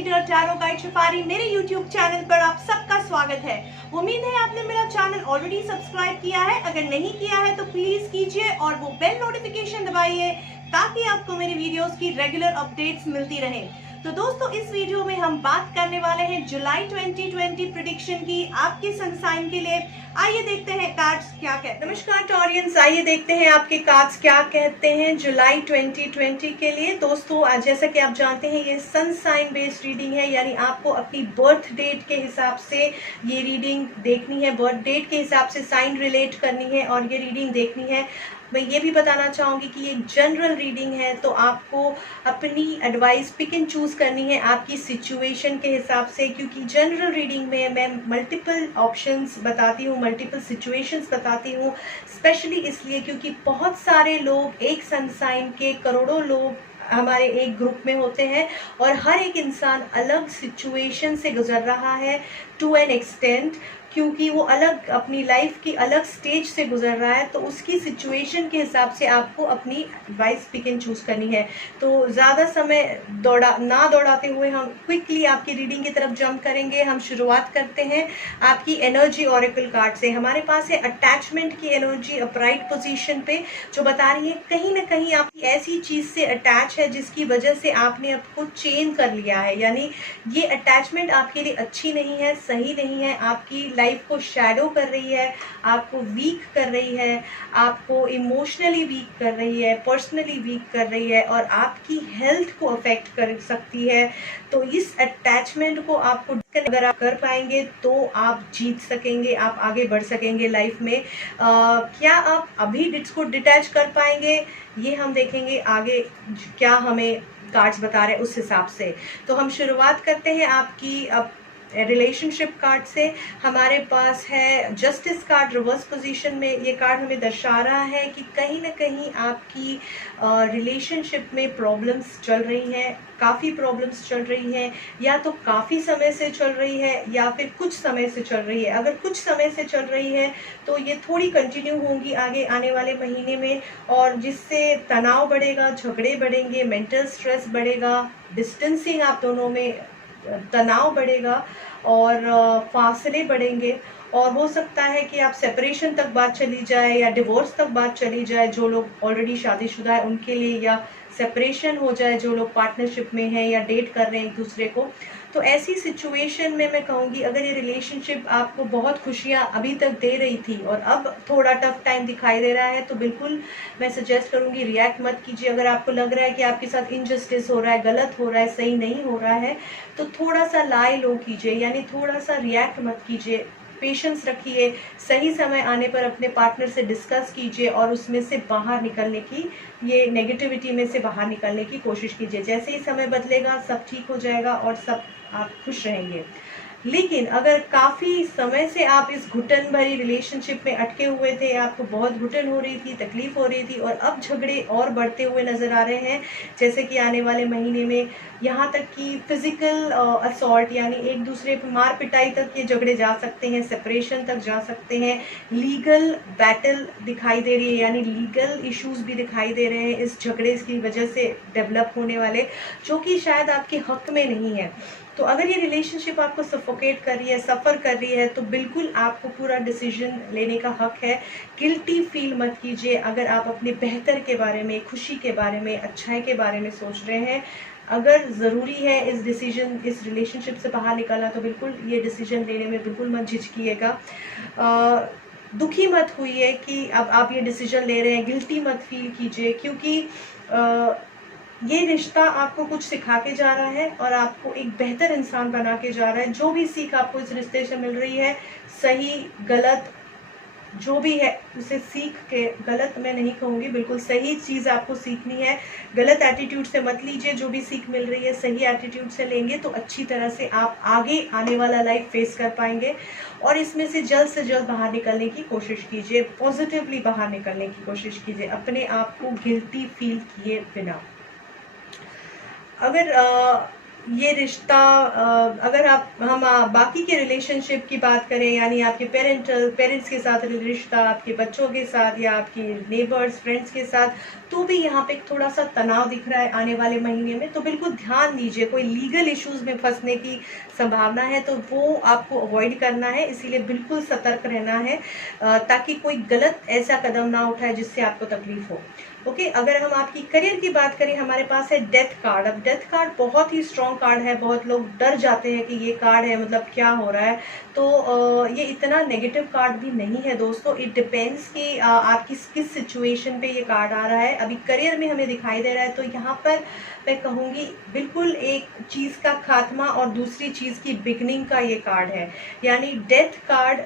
Reader tarot guide शिफारी, मेरे YouTube channel पर आप सबका स्वागत है। उम्मीद है आपने मेरा चैनल ऑलरेडी सब्सक्राइब किया है। अगर नहीं किया है तो प्लीज कीजिए और वो बेल नोटिफिकेशन दबाइए ताकि आपको मेरी वीडियोस की रेगुलर अपडेट्स मिलती रहें। तो दोस्तों, इस वीडियो में हम बात करने वाले हैं जुलाई 2020 प्रेडिक्शन की आपके सन साइन के लिए। आइए देखते हैं कार्ड्स क्या कहते हैं। नमस्कार टॉरियंस, आइए देखते हैं आपके कार्ड्स क्या कहते हैं जुलाई 2020 के लिए। दोस्तों, जैसा कि आप जानते हैं ये सन साइन बेस्ड रीडिंग है, यानी आपको अपनी बर्थ डेट के हिसाब से ये रीडिंग देखनी है, बर्थ डेट के हिसाब से साइन रिलेट करनी है और ये रीडिंग देखनी है। मैं ये भी बताना चाहूंगी कि ये एक जनरल रीडिंग है, तो आपको अपनी एडवाइस पिक एंड चूज करनी है आपकी सिचुएशन के हिसाब से, क्योंकि जनरल रीडिंग में मैं मल्टीपल ऑप्शंस बताती हूँ, मल्टीपल सिचुएशंस बताती हूँ, स्पेशली इसलिए क्योंकि बहुत सारे लोग, एक सन साइन के करोड़ों लोग हमारे एक ग्रुप में होते हैं और हर एक इंसान अलग सिचुएशन से गुजर रहा है टू एन एक्सटेंट, क्योंकि वो अलग अपनी लाइफ की अलग स्टेज से गुजर रहा है। तो उसकी सिचुएशन के हिसाब से आपको अपनी एडवाइस पिक एंड चूज करनी है। तो ज़्यादा समय दौड़ाते हुए हम क्विकली आपकी रीडिंग की तरफ जंप करेंगे। हम शुरुआत करते हैं आपकी एनर्जी ऑरेकल कार्ड से। हमारे पास है अटैचमेंट की एनर्जी अपराइट पोजीशन पे, जो बता रही है कहीं ना कहीं आपकी ऐसी चीज़ से अटैच है जिसकी वजह से आपने आपको चेंज कर लिया है, यानी ये अटैचमेंट आपके लिए अच्छी नहीं है, सही नहीं है, आपकी लाइफ को शैडो कर रही है, आपको वीक कर रही है, आपको इमोशनली वीक कर रही है, पर्सनली वीक कर रही है और आपकी हेल्थ को अफेक्ट कर सकती है। तो इस अटैचमेंट को आपको अगर आप कर पाएंगे तो आप जीत सकेंगे, आप आगे बढ़ सकेंगे लाइफ में। क्या आप अभी इसको डिटैच कर पाएंगे, ये हम देखेंगे आगे क्या हमें कार्ड्स बता रहे हैं उस हिसाब से। तो हम शुरुआत करते हैं आपकी अब रिलेशनशिप कार्ड से। हमारे पास है जस्टिस कार्ड रिवर्स पोजीशन में। ये कार्ड हमें दर्शा रहा है कि कहीं ना कहीं आपकी रिलेशनशिप में प्रॉब्लम्स चल रही हैं, काफ़ी प्रॉब्लम्स चल रही हैं, या तो काफ़ी समय से चल रही है या फिर कुछ समय से चल रही है। अगर कुछ समय से चल रही है तो ये थोड़ी कंटिन्यू होंगी आगे आने वाले महीने में, और जिससे तनाव बढ़ेगा, झगड़े बढ़ेंगे, मेंटल स्ट्रेस बढ़ेगा, डिस्टेंसिंग आप दोनों में तनाव बढ़ेगा और फासले बढ़ेंगे, और हो सकता है कि आप सेपरेशन तक बात चली जाए या डिवोर्स तक बात चली जाए जो लोग ऑलरेडी शादीशुदा है उनके लिए, या सेपरेशन हो जाए जो लोग पार्टनरशिप में हैं या डेट कर रहे हैं एक दूसरे को। तो ऐसी सिचुएशन में मैं कहूँगी अगर ये रिलेशनशिप आपको बहुत खुशियाँ अभी तक दे रही थी और अब थोड़ा टफ टाइम दिखाई दे रहा है, तो बिल्कुल मैं सजेस्ट करूँगी रिएक्ट मत कीजिए। अगर आपको लग रहा है कि आपके साथ इनजस्टिस हो रहा है, गलत हो रहा है, सही नहीं हो रहा है, तो थोड़ा सा लाई लो कीजिए, यानी थोड़ा सा रिएक्ट मत कीजिए, पेशेंस रखिए, सही समय आने पर अपने पार्टनर से डिस्कस कीजिए और उसमें से बाहर निकलने की, ये नेगेटिविटी में से बाहर निकलने की कोशिश कीजिए। जैसे ही समय बदलेगा सब ठीक हो जाएगा और सब आप खुश रहेंगे। लेकिन अगर काफ़ी समय से आप इस घुटन भरी रिलेशनशिप में अटके हुए थे, आपको बहुत घुटन हो रही थी, तकलीफ हो रही थी और अब झगड़े और बढ़ते हुए नज़र आ रहे हैं, जैसे कि आने वाले महीने में यहाँ तक कि फिजिकल असॉल्ट यानी एक दूसरे पर मार पिटाई तक ये झगड़े जा सकते हैं, सेपरेशन तक जा सकते हैं, लीगल बैटल दिखाई दे रही है, यानी लीगल इश्यूज भी दिखाई दे रहे हैं इस झगड़े की वजह से डेवलप होने वाले, जो कि शायद आपके हक में नहीं है। तो अगर ये रिलेशनशिप आपको सफोकेट कर रही है, सफ़र कर रही है, तो बिल्कुल आपको पूरा डिसीजन लेने का हक है। गिल्टी फील मत कीजिए अगर आप अपने बेहतर के बारे में, खुशी के बारे में, अच्छाई के बारे में सोच रहे हैं। अगर ज़रूरी है इस रिलेशनशिप से बाहर निकलना, तो बिल्कुल ये डिसीजन लेने में बिल्कुल मत झिझकिएगा। दुखी मत होइए कि अब आप ये डिसीजन ले रहे हैं, गिल्टी मत फील कीजिए, क्योंकि ये रिश्ता आपको कुछ सिखा के जा रहा है और आपको एक बेहतर इंसान बना के जा रहा है। जो भी सीख आपको इस रिश्ते से मिल रही है, सही गलत जो भी है उसे सीख के, गलत मैं नहीं कहूँगी, बिल्कुल सही चीज़ आपको सीखनी है। गलत एटीट्यूड से मत लीजिए, जो भी सीख मिल रही है सही एटीट्यूड से लेंगे तो अच्छी तरह से आप आगे आने वाला लाइफ फेस कर पाएंगे और इसमें से जल्द बाहर निकलने की कोशिश कीजिए, पॉजिटिवली बाहर निकलने की कोशिश कीजिए, अपने आप को गिल्टी फील किए बिना। अगर ये रिश्ता अगर हम बाकी के रिलेशनशिप की बात करें, यानी आपके पेरेंट्स के साथ रिश्ता, आपके बच्चों के साथ या आपके नेबर्स फ्रेंड्स के साथ, तो भी यहाँ पे थोड़ा सा तनाव दिख रहा है आने वाले महीने में। तो बिल्कुल ध्यान दीजिए, कोई लीगल इश्यूज में फंसने की संभावना है तो वो आपको अवॉइड करना है, इसीलिए बिल्कुल सतर्क रहना है ताकि कोई गलत ऐसा कदम ना उठाए जिससे आपको तकलीफ हो। ओके, अगर हम आपकी करियर की बात करें, हमारे पास है डेथ कार्ड। अब डेथ कार्ड बहुत ही स्ट्रॉन्ग कार्ड है, बहुत लोग डर जाते हैं कि ये कार्ड है मतलब क्या हो रहा है। तो ये इतना नेगेटिव कार्ड भी नहीं है दोस्तों। इट डिपेंड्स कि आपकी किस सिचुएशन पे ये कार्ड आ रहा है। अभी करियर में हमें दिखाई दे रहा है, तो यहाँ पर मैं कहूँगी बिल्कुल एक चीज़ का खात्मा और दूसरी चीज़ की बिगनिंग का ये कार्ड है। यानी डेथ कार्ड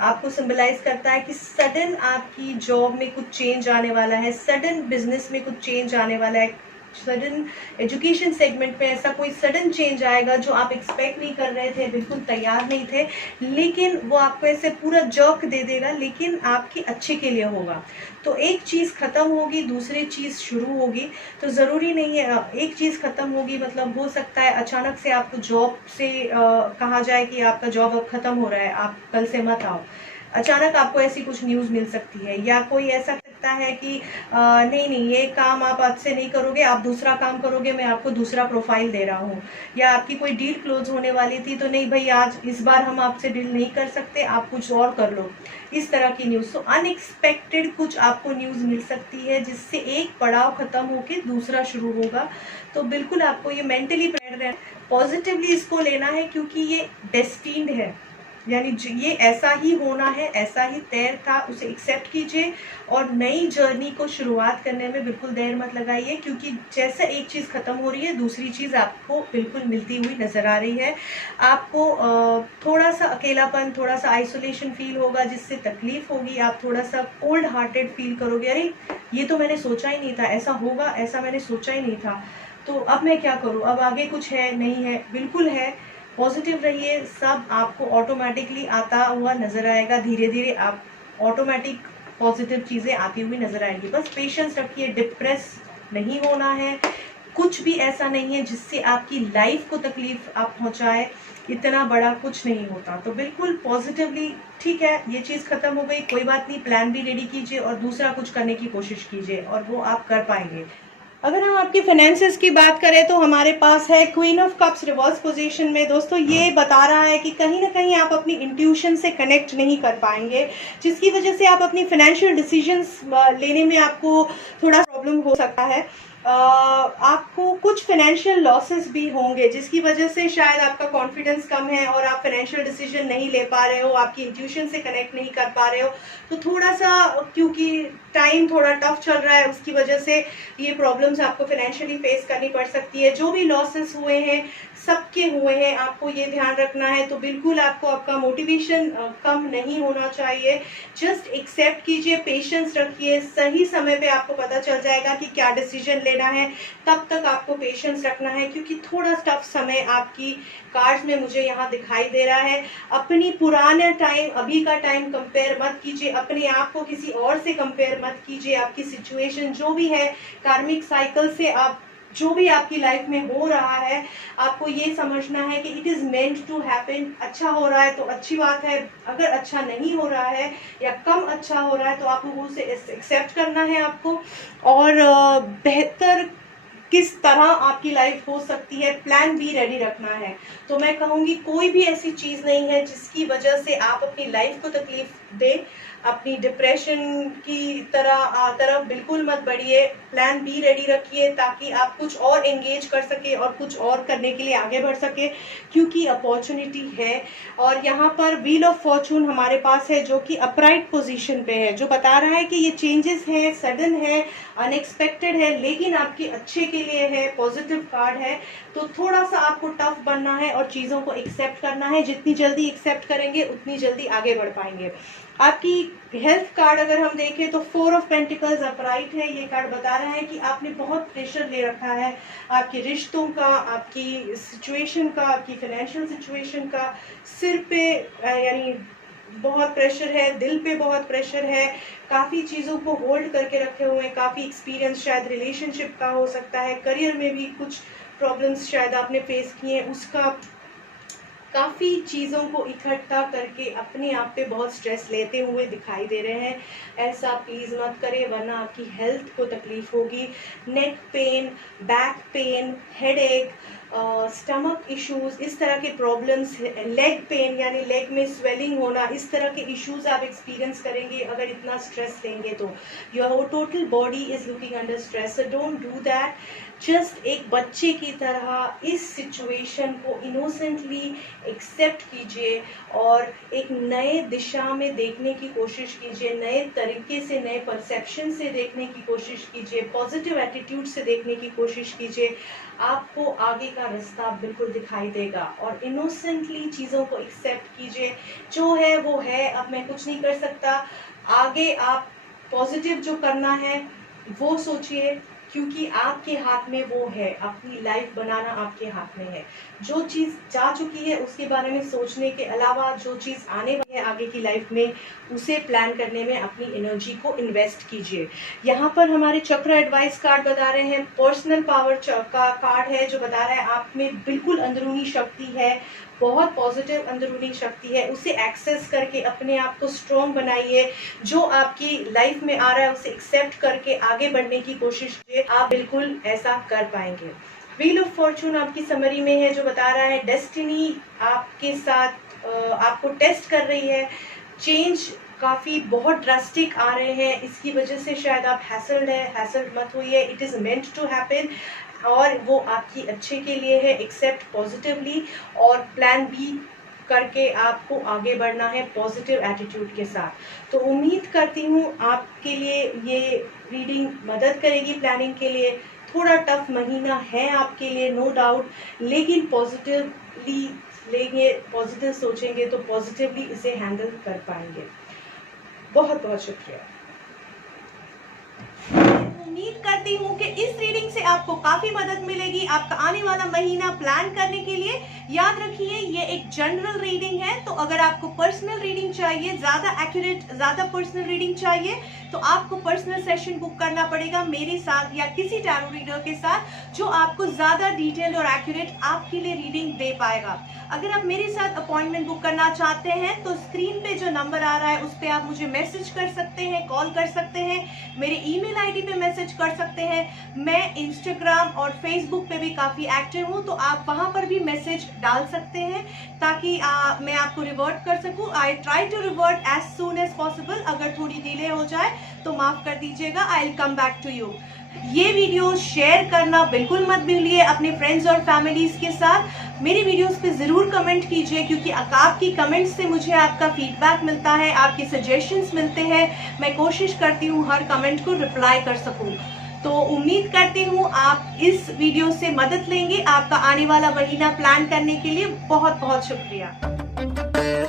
आपको सिंबलाइज करता है कि सडन आपकी जॉब में कुछ चेंज आने वाला है, सडन बिजनेस में कुछ चेंज आने वाला है, सडन एजुकेशन सेगमेंट में ऐसा कोई सडन चेंज आएगा जो आप एक्सपेक्ट नहीं कर रहे थे, बिल्कुल तैयार नहीं थे, लेकिन वो आपको ऐसे पूरा जर्क दे देगा, लेकिन आपके अच्छे के लिए होगा। तो एक चीज़ खत्म होगी, दूसरी चीज़ शुरू होगी। तो ज़रूरी नहीं है एक चीज़ खत्म होगी मतलब हो सकता है अचानक से आपको जॉब से कहा जाए कि आपका जॉब अब खत्म हो रहा है, आप कल से मत आओ। अचानक आपको ऐसी कुछ न्यूज़ मिल सकती है, या कोई ऐसा सकता है कि नहीं ये काम आप आज से नहीं करोगे, आप दूसरा काम करोगे, मैं आपको दूसरा प्रोफाइल दे रहा हूँ। या आपकी कोई डील क्लोज होने वाली थी तो नहीं भाई आज इस बार हम आपसे डील नहीं कर सकते, आप कुछ और कर लो, इस तरह की न्यूज़। तो अनएक्सपेक्टेड कुछ आपको न्यूज़ मिल सकती है जिससे एक पड़ाव खत्म होके दूसरा शुरू होगा। तो बिल्कुल आपको ये मेंटली प्रिपेयर रहना, पॉजिटिवली इसको लेना है, क्योंकि ये डेस्टिन्ड है, यानी ये ऐसा ही होना है, ऐसा ही तय था, उसे एक्सेप्ट कीजिए और नई जर्नी को शुरुआत करने में बिल्कुल देर मत लगाइए, क्योंकि जैसे एक चीज़ खत्म हो रही है दूसरी चीज़ आपको बिल्कुल मिलती हुई नजर आ रही है। आपको थोड़ा सा अकेलापन, थोड़ा सा आइसोलेशन फील होगा जिससे तकलीफ होगी, आप थोड़ा सा कोल्ड हार्टेड फील करोगे, अरे ये तो मैंने सोचा ही नहीं था, ऐसा होगा, ऐसा मैंने सोचा ही नहीं था, तो अब मैं क्या करूँ, अब आगे कुछ है नहीं है। बिल्कुल है, पॉजिटिव रहिए, सब आपको ऑटोमेटिकली आता हुआ नजर आएगा, धीरे धीरे आप ऑटोमेटिक पॉजिटिव चीजें आती हुई नजर आएंगी। बस पेशेंस रखिए, डिप्रेस नहीं होना है, कुछ भी ऐसा नहीं है जिससे आपकी लाइफ को तकलीफ आप पहुंचाए, इतना बड़ा कुछ नहीं होता। तो बिल्कुल पॉजिटिवली, ठीक है ये चीज खत्म हो गई, कोई बात नहीं, प्लान भी रेडी कीजिए और दूसरा कुछ करने की कोशिश कीजिए और वो आप कर पाएंगे। अगर हम आपकी फाइनेंसेस की बात करें तो हमारे पास है queen of cups reverse position में। दोस्तों ये बता रहा है कि कहीं ना कहीं आप अपनी इंट्यूशन से कनेक्ट नहीं कर पाएंगे, जिसकी वजह से आप अपनी फाइनेंशियल डिसीजंस लेने में आपको थोड़ा प्रॉब्लम हो सकता है। आपको कुछ फाइनेंशियल लॉसेस भी होंगे जिसकी वजह से शायद आपका कॉन्फिडेंस कम है और आप फाइनेंशियल डिसीजन नहीं ले पा रहे हो, आपकी इंट्यूशन से कनेक्ट नहीं कर पा रहे हो। तो थोड़ा सा, क्योंकि टाइम थोड़ा टफ चल रहा है, उसकी वजह से ये प्रॉब्लम्स आपको फाइनेंशियली फेस करनी पड़ सकती है। जो भी लॉसेस हुए हैं सबके हुए हैं, आपको ये ध्यान रखना है। तो बिल्कुल आपको आपका मोटिवेशन कम नहीं होना चाहिए, जस्ट एक्सेप्ट कीजिए, पेशेंस रखिए, सही समय पे आपको पता चल जाएगा कि क्या डिसीजन लेना है, तब तक आपको पेशेंस रखना है, क्योंकि थोड़ा टफ समय आपकी कार्ड्स में मुझे यहाँ दिखाई दे रहा है। अपनी पुराने टाइम, अभी का टाइम कंपेयर मत कीजिए, अपने आप को किसी और से कंपेयर मत कीजिए। आपकी सिचुएशन जो भी है, कार्मिक साइकिल से आप जो भी आपकी लाइफ में हो रहा है, आपको ये समझना है कि it is meant to happen. अच्छा हो रहा है तो अच्छी बात है, अगर अच्छा नहीं हो रहा है या कम अच्छा हो रहा है तो आपको उसे एक्सेप्ट करना है आपको, और बेहतर किस तरह आपकी लाइफ हो सकती है, प्लान भी रेडी रखना है। तो मैं कहूँगी कोई भी ऐसी चीज़ नहीं है जिसकी वजह से आप अपनी लाइफ को तकलीफ दें। अपनी डिप्रेशन की तरफ बिल्कुल मत बढ़िए, प्लान बी रेडी रखिए ताकि आप कुछ और एंगेज कर सके और कुछ और करने के लिए आगे बढ़ सके, क्योंकि अपॉर्चुनिटी है। और यहाँ पर व्हील ऑफ फॉर्चून हमारे पास है जो कि अपराइट पोजीशन पे है, जो बता रहा है कि ये चेंजेस है, सडन है, अनएक्सपेक्टेड है, लेकिन आपके अच्छे के लिए है, पॉजिटिव कार्ड है। तो थोड़ा सा आपको टफ बनना है और चीज़ों को एक्सेप्ट करना है। जितनी जल्दी एक्सेप्ट करेंगे उतनी जल्दी आगे बढ़ पाएंगे। आपकी हेल्थ कार्ड अगर हम देखें तो 4 ऑफ पेंटिकल्स अपराइट है। ये कार्ड बता रहा है कि आपने बहुत प्रेशर ले रखा है, आपके रिश्तों का, आपकी सिचुएशन का, आपकी फाइनेंशियल सिचुएशन का, सिर पे यानी बहुत प्रेशर है, दिल पे बहुत प्रेशर है, काफ़ी चीज़ों को होल्ड करके रखे हुए हैं, काफ़ी एक्सपीरियंस शायद रिलेशनशिप का हो सकता है, करियर में भी कुछ प्रॉब्लम्स शायद आपने फेस किए हैं, उसका काफ़ी चीज़ों को इकट्ठा करके अपने आप पे बहुत स्ट्रेस लेते हुए दिखाई दे रहे हैं। ऐसा प्लीज़ मत करें, वरना आपकी हेल्थ को तकलीफ होगी। Neck pain, back pain, headache, stomach issues, इस तरह के प्रॉब्लम्स, लेग पेन यानी लेग में स्वेलिंग होना, इस तरह के इश्यूज आप एक्सपीरियंस करेंगे अगर इतना स्ट्रेस लेंगे तो। Your total body is looking under stress, so don't do that. Just एक बच्चे की तरह इस सिचुएशन को इनोसेंटली एक्सेप्ट कीजिए और एक नए दिशा में देखने की कोशिश कीजिए, नए तरीके से, नए परसेप्शन से देखने की कोशिश कीजिए, पॉजिटिव एटीट्यूड से देखने की कोशिश कीजिए। आपको आगे का रास्ता बिल्कुल दिखाई देगा और इनोसेंटली चीज़ों को एक्सेप्ट कीजिए। जो है वो है, अब मैं कुछ नहीं कर सकता। आगे आप पॉजिटिव जो करना है वो सोचिए, क्योंकि आपके हाथ में वो है। अपनी लाइफ बनाना आपके हाथ में है। जो चीज़ जा चुकी है उसके बारे में सोचने के अलावा जो चीज़ आने वाली है आगे की लाइफ में, उसे प्लान करने में अपनी एनर्जी को इन्वेस्ट कीजिए। यहाँ पर हमारे चक्र एडवाइस कार्ड बता रहे हैं, पर्सनल पावर का कार्ड है जो बता रहा है आप में बिल्कुल अंदरूनी शक्ति है, बहुत पॉजिटिव अंदरूनी शक्ति है। उसे एक्सेस करके अपने आप को स्ट्रॉन्ग बनाइए। जो आपकी लाइफ में आ रहा है उसे एक्सेप्ट करके आगे बढ़ने की कोशिश कीजिए, आप बिल्कुल ऐसा कर पाएंगे। व्हील ऑफ फॉर्चून आपकी समरी में है जो बता रहा है डेस्टिनी आपके साथ आपको टेस्ट कर रही है। चेंज काफ़ी बहुत ड्रास्टिक आ रहे हैं, इसकी वजह से शायद आप हैसल्ड मत होइए। It is meant to happen और वो आपकी अच्छे के लिए है। एक्सेप्ट पॉजिटिवली और प्लान बी करके आपको आगे बढ़ना है पॉजिटिव एटीट्यूड के साथ। तो उम्मीद करती हूँ आपके लिए ये रीडिंग मदद करेगी प्लानिंग के लिए। थोड़ा टफ महीना है आपके लिए, नो डाउट, लेकिन पॉजिटिवली लेंगे, पॉजिटिव सोचेंगे तो पॉजिटिवली इसे हैंडल कर पाएंगे। बहुत बहुत शुक्रिया। उम्मीद करती हूँ कि इस रीडिंग से आपको काफी मदद मिलेगी आपका आने वाला महीना प्लान करने के लिए। याद रखिए ये एक जनरल रीडिंग है, तो अगर आपको पर्सनल रीडिंग चाहिए, ज्यादा एक्यूरेट, ज्यादा पर्सनल रीडिंग चाहिए, तो आपको पर्सनल सेशन बुक करना पड़ेगा मेरे साथ या किसी टैरो रीडर के साथ जो आपको ज्यादा डिटेल और एक्यूरेट आपके लिए रीडिंग दे पाएगा। अगर आप मेरे साथ अपॉइंटमेंट बुक करना चाहते हैं तो स्क्रीन पे जो नंबर आ रहा है उस पर आप मुझे मैसेज कर सकते हैं, कॉल कर सकते हैं, मेरे ईमेल आईडी पे मैसेज कर सकते हैं। मैं इंस्टाग्राम और फेसबुक पे भी काफ़ी एक्टिव हूँ, तो आप वहाँ पर भी मैसेज डाल सकते हैं ताकि मैं आपको रिवर्ट कर सकूँ। I try to revert as soon as possible. अगर थोड़ी डिले हो जाए तो माफ़ कर दीजिएगा। I will come back to you. ये वीडियो शेयर करना बिल्कुल मत भूलिए अपने फ्रेंड्स और फैमिलीज के साथ। मेरी वीडियोस पे ज़रूर कमेंट कीजिए, क्योंकि आपकी कमेंट्स से मुझे आपका फीडबैक मिलता है, आपके सजेशंस मिलते हैं। मैं कोशिश करती हूँ हर कमेंट को रिप्लाई कर सकूँ। तो उम्मीद करती हूँ आप इस वीडियो से मदद लेंगे आपका आने वाला महीना प्लान करने के लिए। बहुत बहुत शुक्रिया।